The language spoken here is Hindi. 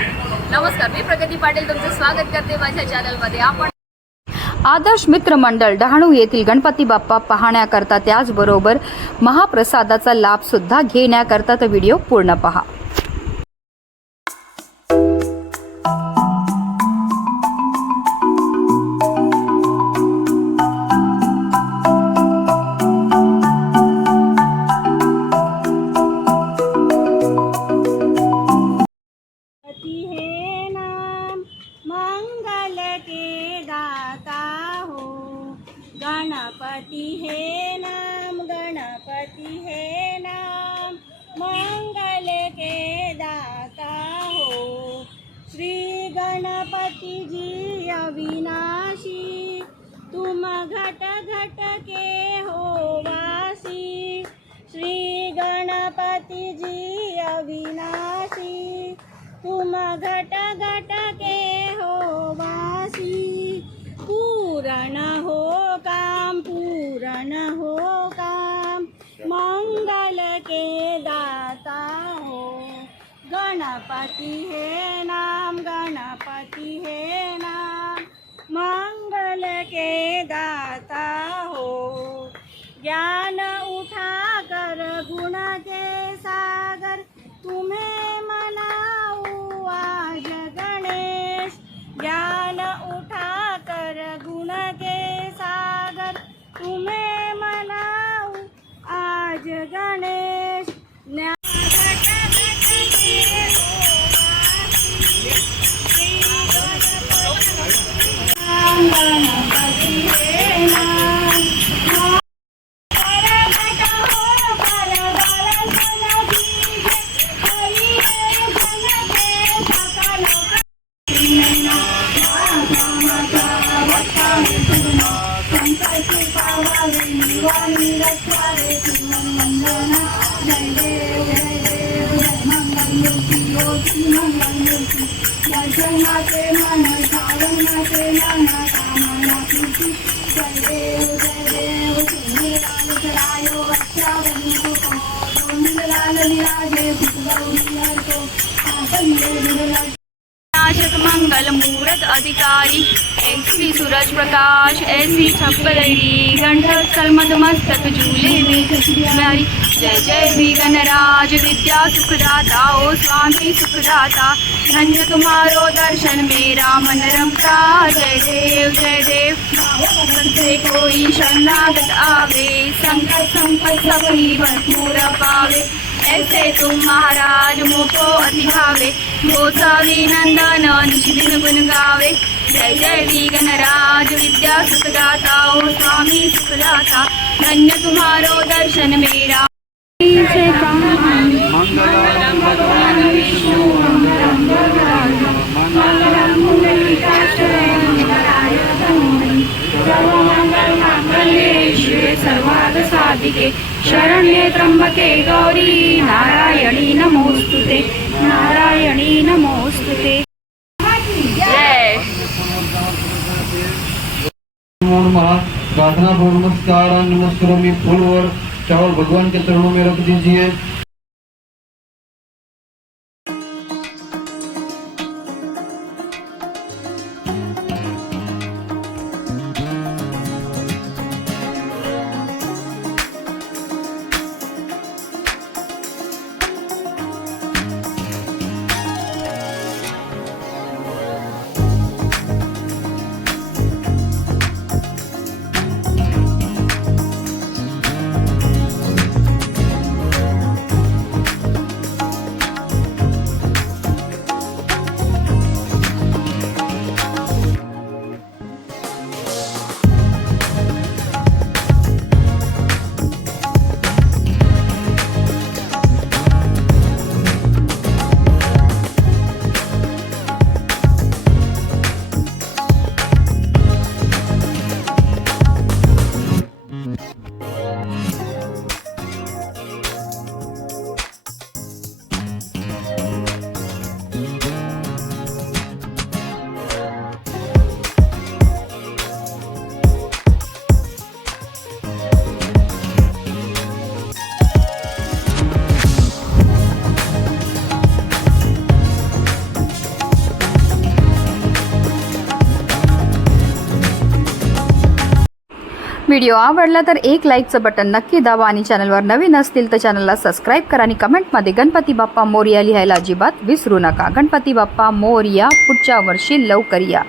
नमस्कार मी प्रगती पाटील तुमचं स्वागत करते माझ्या चॅनलमध्ये. आपण आदर्श मित्र मंडळ डहाणू येथील गणपती बाप्पा पाहण्याकरता त्याचबरोबर महाप्रसादाचा लाभ सुद्धा घेण्याकरता तो व्हिडिओ पूर्ण पहा. गणपति है नाम, गणपति है नाम, मंगल के दाता हो। श्री गणपति जी अविनाशी, तुम घट घट के हो वासी। श्री गणपति जी अविनाशी, तुम घट घट के हो वासी। पूरण हो काम पूर्ण हो काम। मंगल के दाता हो। गणपति है नाम, गणपति है नाम। मंगल के दाता हो। ज्ञान ગણેશ. ના నాటే మన సారం నాటే మన కామన కృషి జయ దేవ జయ దేవ సింగిరాలు చరాయో అక్షావన్యు కోండలాల నిరాజే పుట్టుగౌరి హరితో ఆసన్ దేవ मंगल मूरत अधिकारी ऐसी सूरज प्रकाश ऐसी छपरी गंठक सलमद मस्तक झूले में जय जय भी गणराज, विद्या सुखदाता, ओ स्वामी सुखदाता धन्य तुम्हारो दर्शन मेरा मन रमता जय देव जय देव से कोई शरणागत आवे। संकट संपत ही भरपूर पावे। ऐसे तुम महाराज मोको अति भावे गोसावी नंदन निशिदिन गुण गावे। जय जय वी गणराज विद्या सुखदाता ओ स्वामी सुखदाता, धन्य तुम्हारो दर्शन मेरा। शरण्ये त्र्यंबके गौरी, नारायणी नमोस्तुते नारायणी नमोस्तुते। प्रार्थना नमस्कार, नमस्कारों, में फूल और चावल भगवान के चरणों में रख दीजिए। व्हिडिओ आवडला तर एक लाईकचं बटन नक्की दाबा आणि चॅनलवर नवीन असतील तर चॅनलला सबस्क्राईब करा आणि कमेंटमध्ये गणपती बाप्पा मोरया लिहायला अजिबात विसरू नका. गणपती बाप्पा मोरया पुढच्या वर्षी लवकर या.